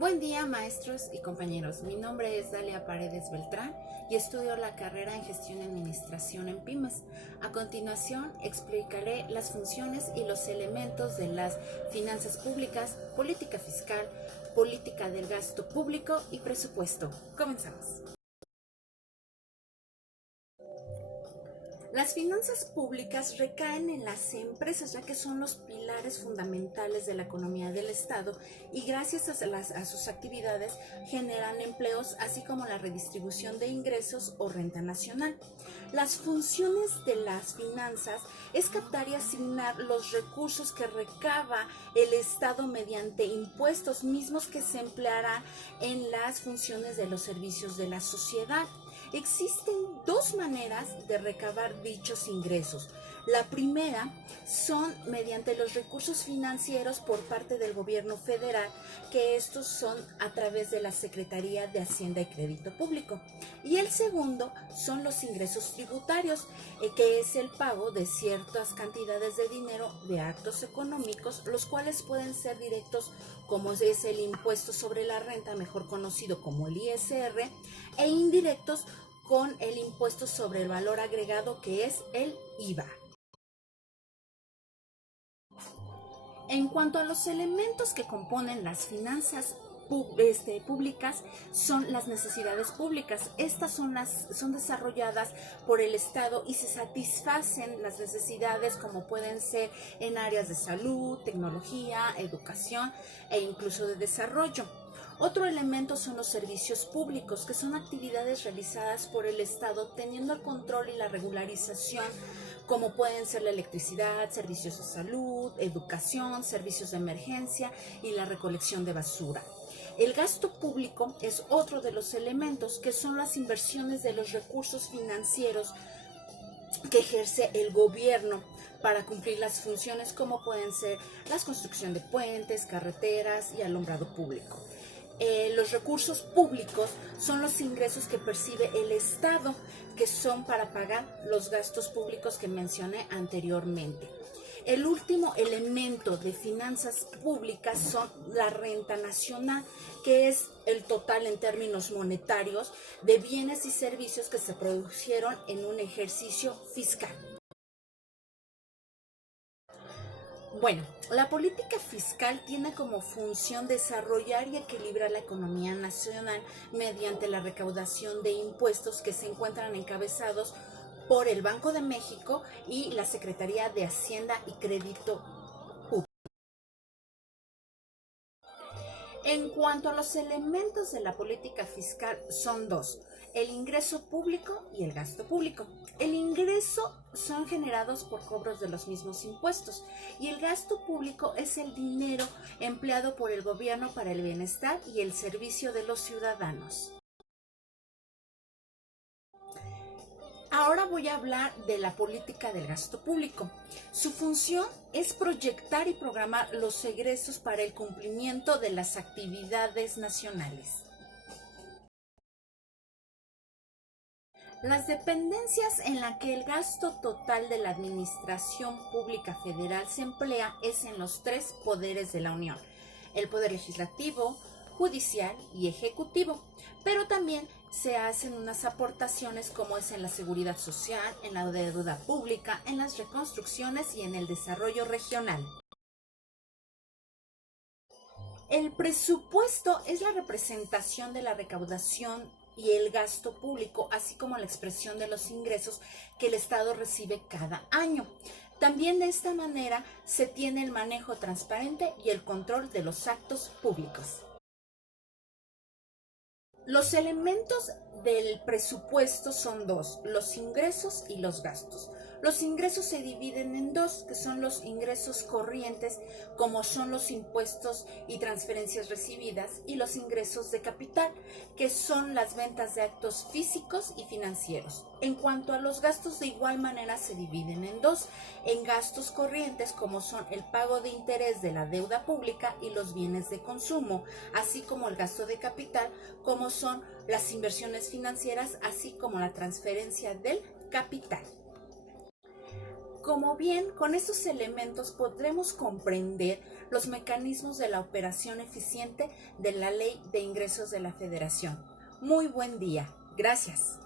Buen día, maestros y compañeros. Mi nombre es Dalia Paredes Beltrán y estudio la carrera en Gestión y Administración en Pymes. A continuación, explicaré las funciones y los elementos de las finanzas públicas, política fiscal, política del gasto público y presupuesto. Comenzamos. Las finanzas públicas recaen en las empresas, ya que son los pilares fundamentales de la economía del Estado y gracias a sus actividades generan empleos, así como la redistribución de ingresos o renta nacional. Las funciones de las finanzas es captar y asignar los recursos que recaba el Estado mediante impuestos mismos que se emplearán en las funciones de los servicios de la sociedad. Existen dos maneras de recabar dichos ingresos. La primera son mediante los recursos financieros por parte del gobierno federal, que estos son a través de la Secretaría de Hacienda y Crédito Público. Y el segundo son los ingresos tributarios, que es el pago de ciertas cantidades de dinero de actos económicos, los cuales pueden ser directos, como es el impuesto sobre la renta, mejor conocido como el ISR, e indirectos con el impuesto sobre el valor agregado, que es el IVA. En cuanto a los elementos que componen las finanzas públicas, son las necesidades públicas. Estas son desarrolladas por el Estado y se satisfacen las necesidades, como pueden ser en áreas de salud, tecnología, educación e incluso de desarrollo. Otro elemento son los servicios públicos, que son actividades realizadas por el Estado teniendo el control y la regularización, como pueden ser la electricidad, servicios de salud, educación, servicios de emergencia y la recolección de basura. El gasto público es otro de los elementos, que son las inversiones de los recursos financieros que ejerce el gobierno para cumplir las funciones, como pueden ser la construcción de puentes, carreteras y alumbrado público. Los recursos públicos son los ingresos que percibe el Estado, que son para pagar los gastos públicos que mencioné anteriormente. El último elemento de finanzas públicas son la renta nacional, que es el total en términos monetarios de bienes y servicios que se produjeron en un ejercicio fiscal. Bueno, la política fiscal tiene como función desarrollar y equilibrar la economía nacional mediante la recaudación de impuestos, que se encuentran encabezados por el Banco de México y la Secretaría de Hacienda y Crédito Público. En cuanto a los elementos de la política fiscal, son dos: el ingreso público y el gasto público. El ingreso son generados por cobros de los mismos impuestos y el gasto público es el dinero empleado por el gobierno para el bienestar y el servicio de los ciudadanos. Ahora voy a hablar de la política del gasto público. Su función es proyectar y programar los egresos para el cumplimiento de las actividades nacionales. Las dependencias en las que el gasto total de la Administración Pública Federal se emplea es en los tres poderes de la Unión: el poder legislativo, judicial y ejecutivo, pero también se hacen unas aportaciones, como es en la seguridad social, en la deuda pública, en las reconstrucciones y en el desarrollo regional. El presupuesto es la representación de la recaudación y el gasto público, así como la expresión de los ingresos que el Estado recibe cada año. También de esta manera se tiene el manejo transparente y el control de los actos públicos. Los elementos del presupuesto son dos: los ingresos y los gastos. Los ingresos se dividen en dos, que son los ingresos corrientes, como son los impuestos y transferencias recibidas, y los ingresos de capital, que son las ventas de actos físicos y financieros. En cuanto a los gastos, de igual manera se dividen en dos: en gastos corrientes, como son el pago de interés de la deuda pública y los bienes de consumo, así como el gasto de capital, como son las inversiones financieras, así como la transferencia del capital. Como bien, con estos elementos podremos comprender los mecanismos de la operación eficiente de la Ley de Ingresos de la Federación. Muy buen día. Gracias.